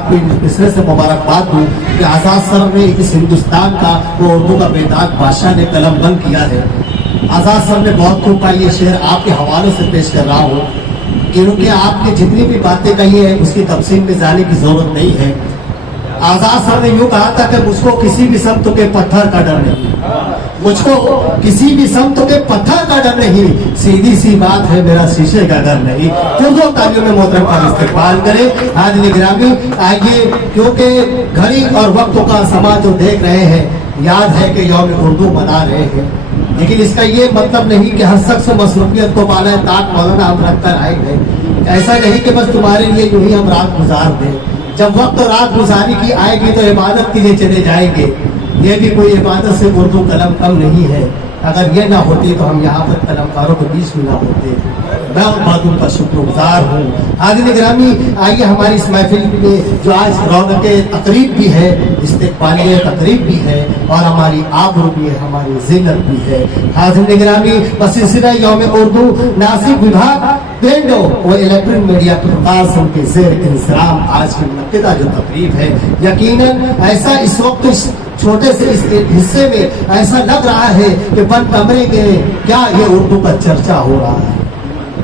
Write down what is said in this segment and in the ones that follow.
आपको इसमें से मुबारकबाद दूं कि आज़ाद सर ने इस हिंदुस्तान का वो उर्दू का बेदाग बादशाह ने कलम बंद किया है। आज़ाद सर ने बहुत खूब का ये शेर आपके हवालों से पेश कर रहा हूँ, क्योंकि आपने जितनी भी बातें कही है उसकी तफसील में जाने की जरूरत नहीं है। आज़ाद सर ने यूं कहा था कि मुझको किसी भी समत के पत्थर का डर नहीं, मुझको किसी भी समत के पत्थर का डर नहीं, सीधी सी बात है मेरा शीशे का डर नहीं। तो दो तालियों में मोहतरम का इस्तेमाल करें। हाज़िर गिरामी आइए, क्योंकि घड़ी और वक्तों का समाज जो देख रहे हैं, याद है कि यौम उर्दू मना रहे हैं, लेकिन इसका ये मतलब नहीं कि हर शख्स मसरूफियत को माना ताक मौलाना हम रख कर आए हैं। ऐसा नहीं कि बस तुम्हारे लिए यूं ही हम रात गुजार दें, जब वक्त रात गुजारी की आएगी तो इबादत के लिए चले जाएंगे। ये भी कोई इबादत से उर्दू कलम कम नहीं है। अगर ये ना होती तो हम यहाँ पर कलमकारों के बीच में ना होते। मैं उन बातों का शुक्रगुजार हूँ। हाज़िर गिरामी आइए, हमारी इस महफिल में जो आज रौनक तकरीब भी है, इस्तेक़बालिया तकरीब भी है और हमारी आबरू भी है, हमारी ज़ीनत भी है। हाज़िर गिरामी सिलसिला यौम उर्दू नासिक विभाग पेंडो वो इलेक्ट्रॉनिक मीडिया प्रकाशन के ज़ेर इंतज़ाम आज की मुनक्किदा जो तकरीब है, यकीनन ऐसा इस वक्त इस छोटे से इस हिस्से में ऐसा लग रहा है कि बंद कमरे में क्या ये उर्दू का चर्चा हो रहा है,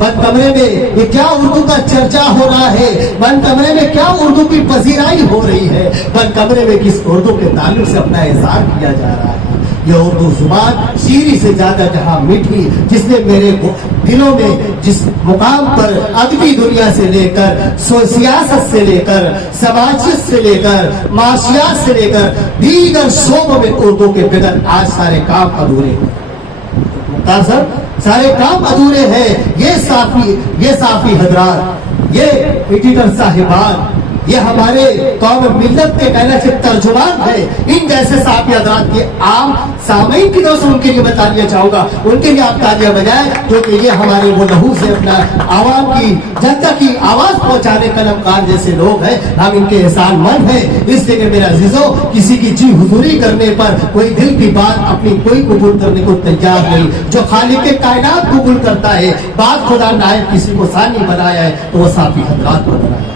बंद कमरे में ये क्या उर्दू का चर्चा हो रहा है, बंद कमरे में क्या उर्दू की पजीराई हो रही है, बंद कमरे में किस उर्दू के ताल्लुक से अपना इज़हार किया जा रहा है। ये उर्दू जुबान शीरी से ज्यादा जहाँ मीठी, जिसने मेरे दिलों में जिस मुकाम पर अदबी दुनिया से लेकर सियासत से लेकर समाजियत से लेकर माशियात से लेकर दीगर शोबों में उर्दू के बगैर आज सारे काम अधूरे हैं। सर सारे काम अधूरे हैं। ये साफी हजरात, ये एडिटर साहिबान, ये हमारे कौम मिल्लत के कहने से तर्जुमान है। इन जैसे साफी हजरात के आम सामईन की तरफ से उनके लिए मैं तालियां चाहूंगा, उनके लिए आप तालियां बजाएं, क्योंकि ये हमारे वो लहू से अपना आवाम की जनता की आवाज पहुंचाने कलमकार जैसे लोग हैं। हम इनके एहसान मंद हैं। इसलिए कि मेरा अजीजों, किसी की जी हुजूरी करने पर कोई दिल की बात अपनी कोई कबूल करने को तैयार नहीं। जो खालिक के कायनात कबूल करता है, बात खुदा नायब किसी को सानी बनाया है तो वो साफी हजरात को बनाया।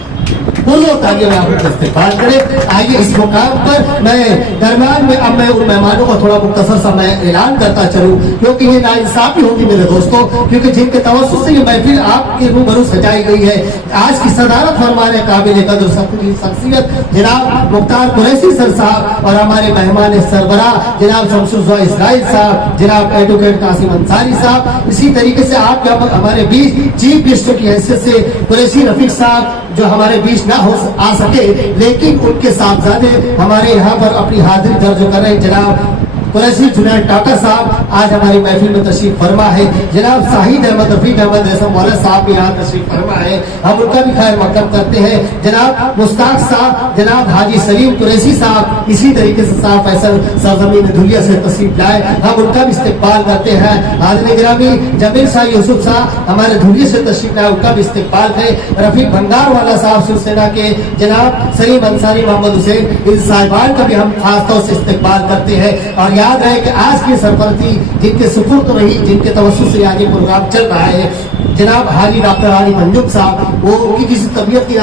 बोलो तालियों में आपको इस्तेमाल करें। आइए इस मुकाम पर मैं दरमियान में अब मैं उन मेहमानों का थोड़ा मुख्तसर सा मैं ऐलान करता चलूं, क्योंकि ये नाइंसाफी होगी मेरे दोस्तों, क्योंकि जिनके तवज्जुह से ये महफिल आपके रूबरू सजाई गई है, आज की सदारत फरमाने काबिल कदर शख्सियत जनाब मुख्तार कुरैशी सर साहब और हमारे मेहमान सरबराह जनाब शमसुज़्ज़ा इसराइल साहब, जनाब एडवोकेट कासिम अंसारी साहब, इसी तरीके से आपके हमारे बीच चीफ गेस्ट की हैसियत से कुरैशी रफीक साहब जो हमारे बीच ना हो आ सके, लेकिन उनके साहबजादे हमारे यहाँ पर अपनी हाजिरी दर्ज कर रहे जनाब कुरैशी जुनैद टाटा साहब आज हमारी महफिल में तशरीफ फरमा है। जनाब शाहिद अहमद रफीक अहमद ऐसा मौला साहब भी यहाँ तशरीफ फरमा है, हम उनका भी खैर मकदम करते हैं। जनाब मुश्ताक साहब, जनाब हाजी सलीम कुरैशी साहब, इसी तरीके से साहब फैसल सरजमीन धुलिया से तशरीफ लाए, हम उनका भी इस्तेकबाल करते हैं। हाज़िर गिरामी जमील शाह यूसुफ साहब हमारे धुलिया से तशरीफ लाए, उनका भी इस्तेकबाल करें। रफीक भंगार वाला साहब शिवसेना के, जनाब सलीम अंसारी, मोहम्मद हुसैन, इन साहिबान का भी हम खास तौर से इस्तेकबाल करते हैं। और याद रहे कि आज की सरपरस्ती जिनके सुपुर्द रही, जिनके तवज्जुह से आज ये प्रोग्राम चल रहा है, जनाब हाजी डॉक्टर आली मंजूक साहब, वो उनकी किसी तबीयत की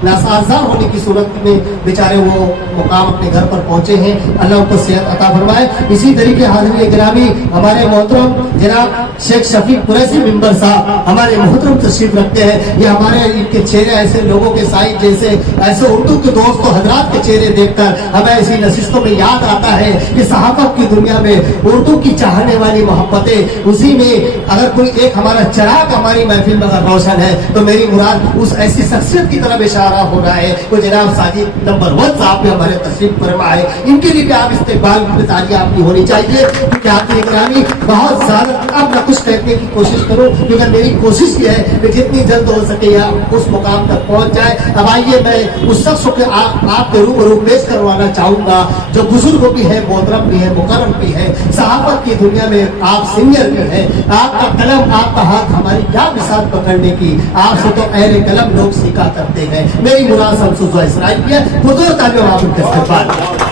नासाजार होने की सूरत में बेचारे वो मुकाम अपने घर पर पहुंचे हैं, अल्लाह उनको सेहत अता फरमाए। इसी तरीके हाज़िर गिरामी हमारे मोहतरम जनाब शेख शफीक कुरैशी मेंबर साहब हमारे मोहतरम तशरीफ रखते हैं। ये हमारे इनके चेहरे ऐसे लोगों के साइज जैसे ऐसे उर्दू के दोस्तों हजरात के चेहरे देखकर हमें ऐसी नशिस्तों में याद आता है कि सहाफ़त की दुनिया में उर्दू की चाहने वाली मोहब्बतें, उसी में अगर कोई एक हमारा चराग हमारी महफिल में अगर रोशन है तो मेरी मुराद उस ऐसी शख्सियत की तरफ इशारा हो रहा है। वो जनाब साजिद नंबर 1 साहब भी हमारे तशरीफ फरमा है, इनके लिए भी आप इस्तेकबाल की तालियां आपकी होनी चाहिए, क्योंकि आपकी गिरामी बहुत ज्यादा अब न कुछ कहने की कोशिश करो, क्योंकि मेरी कोशिश ये है कि जितनी जल्द हो सके आप उस मुकाम तक पहुंच जाए। अब आइए मैं उस शख्स को आपके रूबरू पेश करवाना चाहूंगा जो बुजुर्ग भी है, मोहतरम भी है, मुकर्रम भी है, सहाफत की दुनिया में आप सीनियर भी है। आपका कलम, आपका हाथ हमारी क्या मिसाल पकड़ने की, आपसे तो अहले कलम लोग सीखा करते हैं। मेरी मुराद शमसुज़्ज़ा इसराइल की है। खुद तालियों आप उनके इस्तेमाल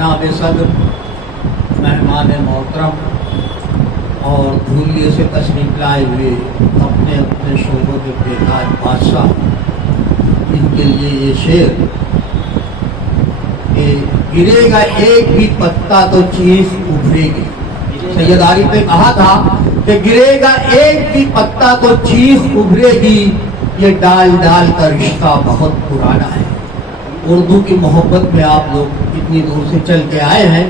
जनाब सदर, मेहमान मोहतरम और धूलिए से तशरीफ लाए हुए अपने अपने शोबों के बेताज बादशाह, इनके लिए ये शेर कि गिरेगा एक भी पत्ता तो चीज उभरेगी। सैयद आरिफ ने कहा था कि गिरेगा एक भी पत्ता तो चीज उभरेगी, ये डाल डाल का रिश्ता बहुत पुराना है। उर्दू की मोहब्बत में आप लोग इतनी दूर से चल के आए हैं,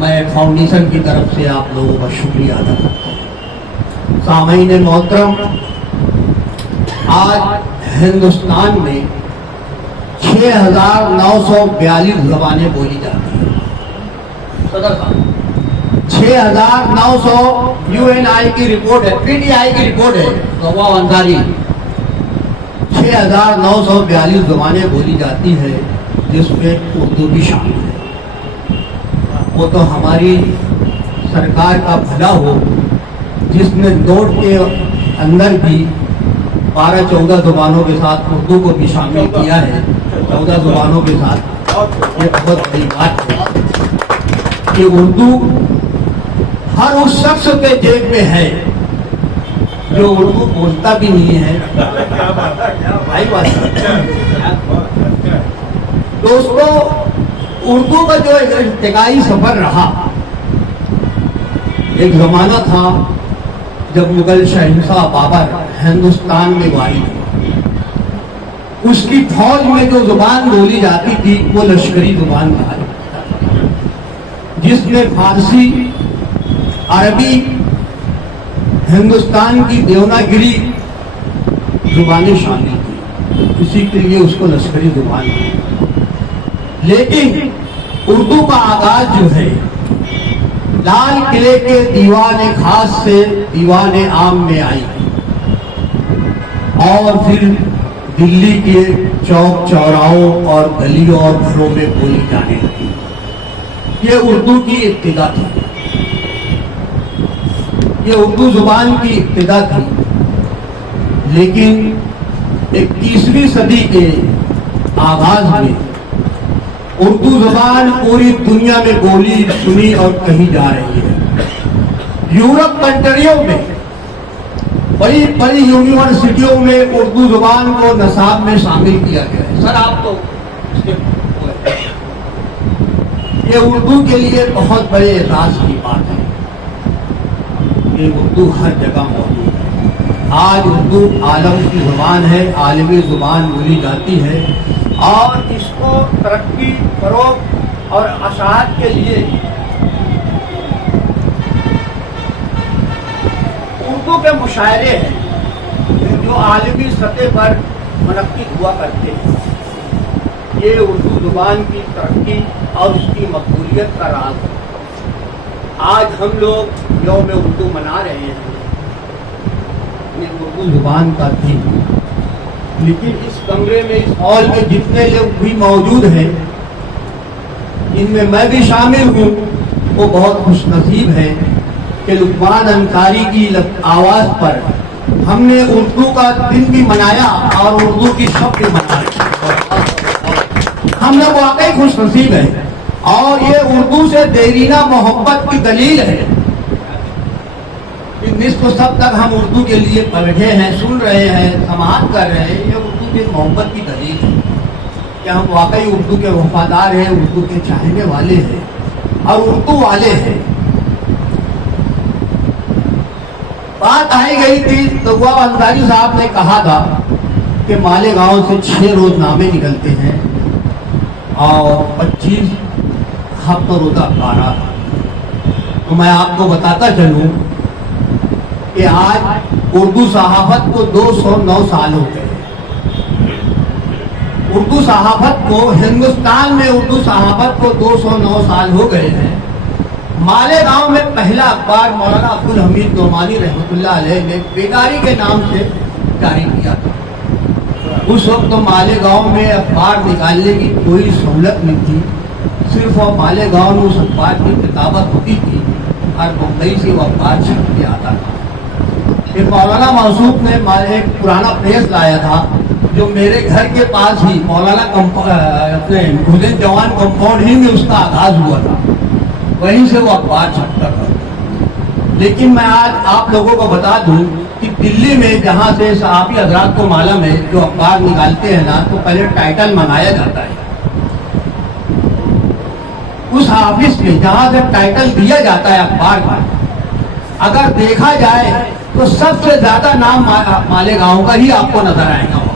मैं फाउंडेशन की तरफ से आप लोगों का शुक्रिया अदा करता हूँ। सामईन मोहतरम, आज हिंदुस्तान में 6,942 ज़बानें बोली जाती हैं। सदर साहब, 6,900 UNI की रिपोर्ट है, PTI की रिपोर्ट है, गवा अंसारी 6,942 ज़बानें बोली जाती है, जिसमें उर्दू भी शामिल है। वो तो हमारी सरकार का भला हो जिसने नोट के अंदर भी 12-14 ज़ुबानों के साथ उर्दू को भी शामिल किया है। 14 ज़ुबानों के साथ ये बहुत बड़ी बात है कि उर्दू हर उस शख्स के जेब में है जो उर्दू बोलता भी नहीं है। भाई दोस्तों, उर्दू का जो इर्तिकाई सफर रहा, एक जमाना था जब मुगल शहंशाह बाबर हिंदुस्तान में वारी थे। उसकी फौज में जो जुबान बोली जाती थी वो लश्करी जुबान कहा जाता था, जिसमें फारसी, अरबी, हिंदुस्तान की देवनागरी जुबानें शामिल थी। इसी के लिए उसको लश्करी जुबान थी। लेकिन उर्दू का आगाज जो है लाल किले के दीवाने खास से दीवाने आम में आई और फिर दिल्ली के चौक चौराहों और गलियों और घरों में बोली जाने लगी। ये उर्दू की इब्तिदा थी, ये उर्दू जुबान की इब्तिदा थी। लेकिन 21वीं सदी के आगाज में उर्दू जुबान पूरी दुनिया में बोली, सुनी और कही जा रही है। यूरोप कंट्रियों में बड़ी बड़ी यूनिवर्सिटियों में उर्दू जुबान को नसाब में शामिल किया गया है। सर आप तो ये उर्दू के लिए बहुत बड़े एहसास की बात है कि उर्दू हर जगह मौजूद है। आज उर्दू आलम की जुबान है, आलमी जुबान बोली जाती है और इसको तरक्की, फरोग और अशात के लिए उर्दू के मुशायरे हैं जो आलमी सतह पर मुनक्किद हुआ करते हैं। ये उर्दू जुबान की तरक्की और उसकी मकबूलियत का राज है। आज हम लोग यौम उर्दू मना रहे हैं, ये उर्दू जुबान का दिन। लेकिन इस कमरे में, इस हॉल में जितने लोग भी मौजूद हैं, इनमें मैं भी शामिल हूँ, वो बहुत खुशनसीब है कि लुकमान अंसारी की आवाज़ पर हमने उर्दू का दिन भी मनाया और उर्दू की शब भी मनाई। हम लोग वाकई खुशनसीब हैं और ये उर्दू से देरीना मोहब्बत की दलील है। निस्फ सब तक हम उर्दू के लिए बैठे हैं, सुन रहे हैं, समाअत कर रहे हैं, ये उर्दू की मोहब्बत की दलील है कि हम वाकई उर्दू के वफादार हैं, उर्दू के चाहने वाले हैं और उर्दू वाले हैं। बात आई गई थी तो गवा अंसारी साहब ने कहा था कि मालेगांव से 6 रोजनामे निकलते हैं और 25 हफ्ता रोजा अखबार। तो मैं आपको बताता चलूं कि आज उर्दू सहाफत को 209 साल हो गए। उर्दू सहाफत को, हिंदुस्तान में उर्दू सहाफत को 209 साल हो गए हैं। मालेगांव में पहला अखबार मौलाना अब्दुल हमीद नोमानी रहमतुल्लाह अलैह ने बेदारी के नाम से जारी किया था। उस वक्त तो मालेगांव में अखबार निकालने की कोई सहूलत नहीं थी, सिर्फ वो मालेगांव में उस अखबार की किताबत होती थी और मुंबई से वो अखबार छप के आता था। फिर मौलाना मौसूफ ने एक पुराना प्रेस लाया था جو میرے گھر کے پاس ہی مولانا اپنے حسین جوان کمپاؤنڈ ہی میں اس کا آغاز ہوا تھا، وہیں سے وہ اخبار چھپتا تھا۔ لیکن میں آج آپ لوگوں کو بتا دوں کہ دلی میں جہاں سے صحافی حضرات کو معلوم ہے جو اخبار نکالتے ہیں نا، تو پہلے ٹائٹل منگایا جاتا ہے۔ اس آفس میں جہاں سے ٹائٹل دیا جاتا ہے اخبار کا، اگر دیکھا جائے تو سب سے زیادہ نام مالیگاؤں کا ہی آپ کو نظر آئے گا۔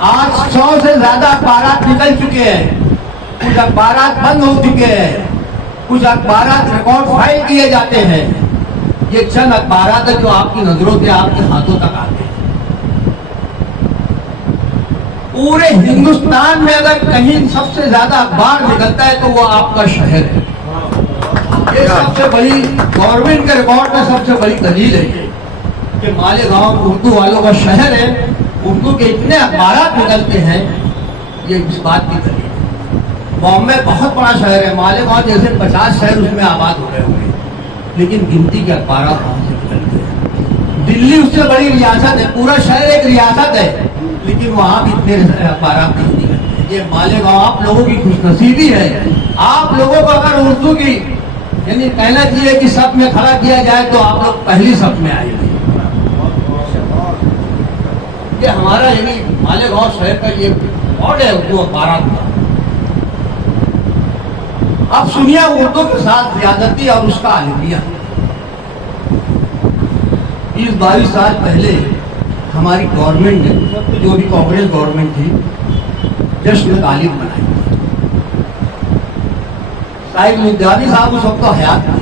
آج 100 سے زیادہ اخبارات نکل چکے ہیں، کچھ اخبارات بند ہو چکے ہیں، کچھ اخبارات ریکارڈ فائل کیے جاتے ہیں۔ یہ چند اخبارات ہیں جو آپ کی نظروں سے آپ کے ہاتھوں تک آتے ہیں۔ پورے ہندوستان میں اگر کہیں سب سے زیادہ اخبار نکلتا ہے تو وہ آپ کا شہر ہے۔ یہ سب سے بڑی گورنمنٹ کے ریکارڈ میں سب سے بڑی دلیل ہے کہ مالیگاؤں اردو والوں کا شہر ہے، اردو کے اتنے اخبارات نکلتے ہیں، یہ اس بات کی دلیل ہے۔ بامبے بہت بڑا شہر ہے، مالیگاؤں جیسے 50 شہر اس میں آباد ہو رہے ہوں گے، لیکن گنتی کے اخبارات وہاں سے نکلتے ہیں۔ دلی اس سے بڑی ریاست ہے، پورا شہر ایک ریاست ہے، لیکن وہاں بھی اتنے اخبارات نہیں نکلتے۔ یہ مالیگاؤں آپ لوگوں کی خوش نصیبی ہے۔ آپ لوگوں کو اگر اردو کی یعنی کہنا چاہیے کہ سب میں کھڑا کیا جائے تو آپ لوگ پہلی سب میں آئے گے۔ یہ ہمارا یعنی مالیگاؤں شہر کا یہ ریکارڈ ہے اردو اخبارات کا۔ اب سنیے اردو کے ساتھ زیادتی اور اس کا المیہ۔ 20-22 سال پہلے ہماری گورنمنٹ نے، جو بھی کانگریس گورنمنٹ تھی، جشن غالب منائی۔ صاحب لدھیانوی صاحب اس وقت تو حیات تھے۔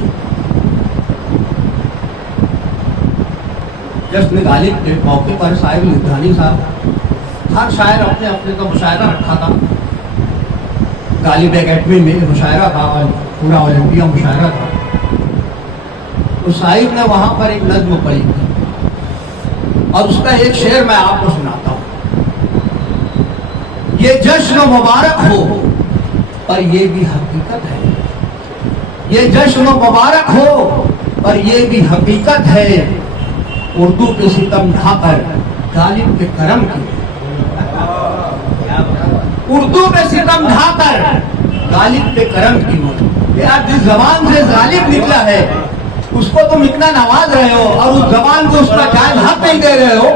جشن غالب کے موقع پر صاحب لدھیانوی صاحب، ہر شاعر اپنے اپنے کا مشاعرہ رکھا تھا۔ غالب اکیڈمی میں مشاعرہ تھا اور پورا اولمپیا مشاعرہ تھا، تو صاحب نے وہاں پر ایک نظم پڑھی تھی اور اس کا ایک شعر میں آپ کو سناتا ہوں۔ یہ جشن مبارک ہو پر یہ بھی حقیقت ہے، یہ جشن مبارک ہو پر یہ بھی حقیقت ہے، اردو کے ستم ڈھا کر غالب کے کرم کی، اردو کے ستم ڈھا کر غالب کے کرم کی موت۔ یار جس زبان سے غالب نکلا ہے اس کو تم اتنا نواز رہے ہو اور اس زبان کو اس کا جائز حق نہیں دے رہے ہو۔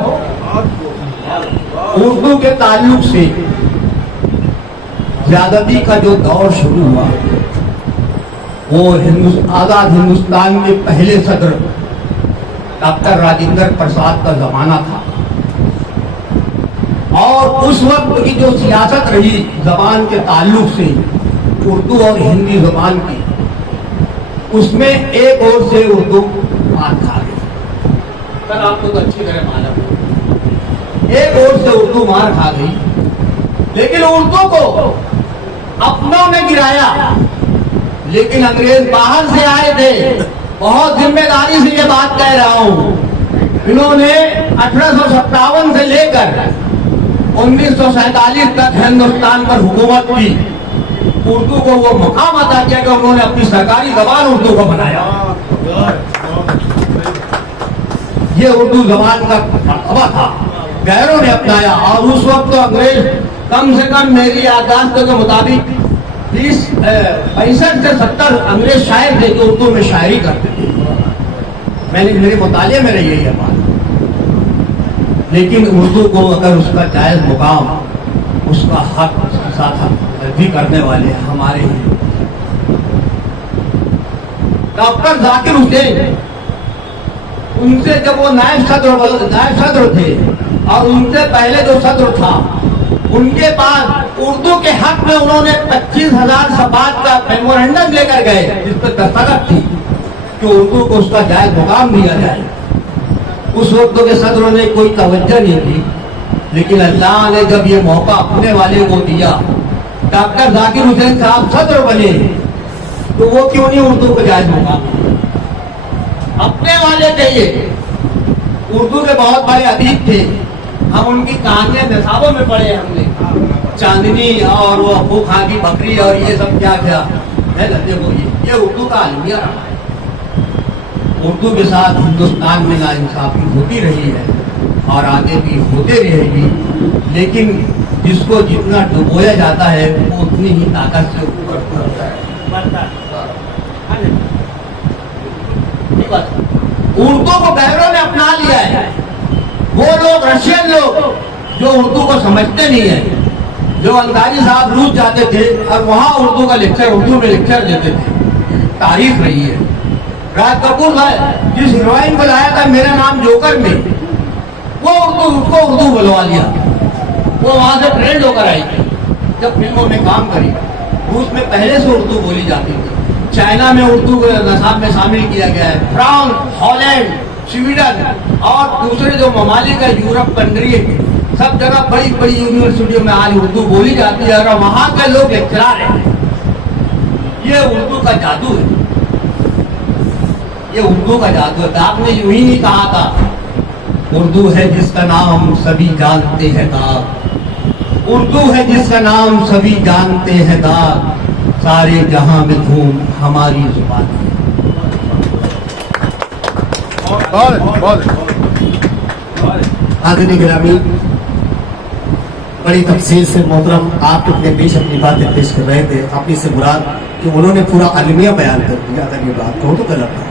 اردو کے تعلق سے زیادتی کا جو دور شروع ہوا وہ آزاد ہندوستان کے پہلے صدر ڈاکٹر راجندر پرساد کا زمانہ تھا، اور اس وقت کی جو سیاست رہی زبان کے تعلق سے اردو اور ہندی زبان کی، اس میں ایک اور سے اردو مار کھا گئی۔ سر آپ کو تو اچھی طرح معلوم ہے، ایک اور سے اردو مار کھا گئی، لیکن اردو کو اپنوں نے گرایا۔ لیکن انگریز باہر سے آئے تھے، بہت ذمہ داری سے یہ بات کہہ رہا ہوں، انہوں نے 1857 سے لے کر 1947 تک ہندوستان پر حکومت کی، اردو کو وہ مقام عطا کیا کہ انہوں نے اپنی سرکاری زبان اردو کو بنایا۔ یہ اردو زبان کا مرتبہ تھا، غیروں نے اپنایا، اور اس وقت تو انگریز کم سے کم میری یادداشت کے مطابق 65 سے 70 انگریز شاعر تھے جو اردو میں شاعری کرتے تھے۔ میں نے میرے مطالعے میں رہی ہے یہ بات، لیکن اردو کو اگر اس کا جائز مقام، اس کا حق ساتھ بھی کرنے والے ہمارے ہی ڈاکٹر ذاکر حسین، ان سے جب وہ نائب صدر تھے اور ان سے پہلے جو صدر تھا، ان کے بعد اردو کے حق میں انہوں نے 25,000 صفحات کا میمورنڈم لے کر گئے جس پہ دستخط تھی کہ اردو کو اس کا جائز مقام دیا جائے۔ اس وقت کے صدروں نے کوئی توجہ نہیں دی، لیکن اللہ نے جب یہ موقع اپنے والے کو دیا، ڈاکٹر ذاکر حسین صاحب صدر بنے، تو وہ کیوں نہیں اردو کو جائز مقام؟ اپنے والے تھے یہ، اردو کے بہت بڑے ادیب تھے، ہم ان کی کہانیاں نصابوں میں پڑھے، ہم نے چاندنی اور وہ ابو خان کی بکری اور یہ سب کیا کیا ہے، یہ اردو کا المیہ رہا ہے۔ اردو کے ساتھ ہندوستان میں ناانصافی ہوتی رہی ہے، اور آگے بھی ہوتے رہے گی، لیکن جس کو جتنا ڈبویا جاتا ہے وہ اتنی ہی طاقت سے اوپر ہوتا ہے۔ اردو کو غیروں نے اپنا لیا ہے، وہ لوگ رشین لوگ جو اردو کو سمجھتے نہیں ہیں، جو انصاری صاحب روس جاتے تھے اور وہاں اردو کا لیکچر، اردو میں لیکچر دیتے تھے۔ تاریخ رہی ہے۔ راج کپور بھائی جس ہیروئن کو لایا تھا میرا نام جوکر میں، وہ اس کو اردو بلوا لیا، وہ وہاں سے ٹرینڈ ہو کر آئی تھی جب فلموں میں کام کری۔ روس میں پہلے سے اردو بولی جاتی تھی، چائنا میں اردو کو نصاب میں شامل کیا گیا ہے، فرانس، ہالینڈ، سویڈن اور دوسرے جو ممالک ہے یورپ کنٹری، سب جگہ بڑی بڑی یونیورسٹیوں میں آج اردو بولی جاتی ہے اور وہاں کے لوگ لیکچرار ہیں۔ یہ اردو کا جادو ہے، یہ اردو کا جادو ہے۔ آپ نے یوں ہی نہیں کہا تھا اردو ہے جس کا نام سبھی جانتے ہیں داغ، اردو ہے جس کا نام سبھی جانتے ہیں داغ، سارے جہاں میں دھوم ہماری زبان ہے۔ حاضرین گرامی، بڑی تفصیل سے محترم آپ اپنے پیش اپنی باتیں پیش کر رہے تھے، اپنی سے مراد کہ انہوں نے پورا المیہ بیان کر دیا، اگر یہ بات کہو تو غلط ہے۔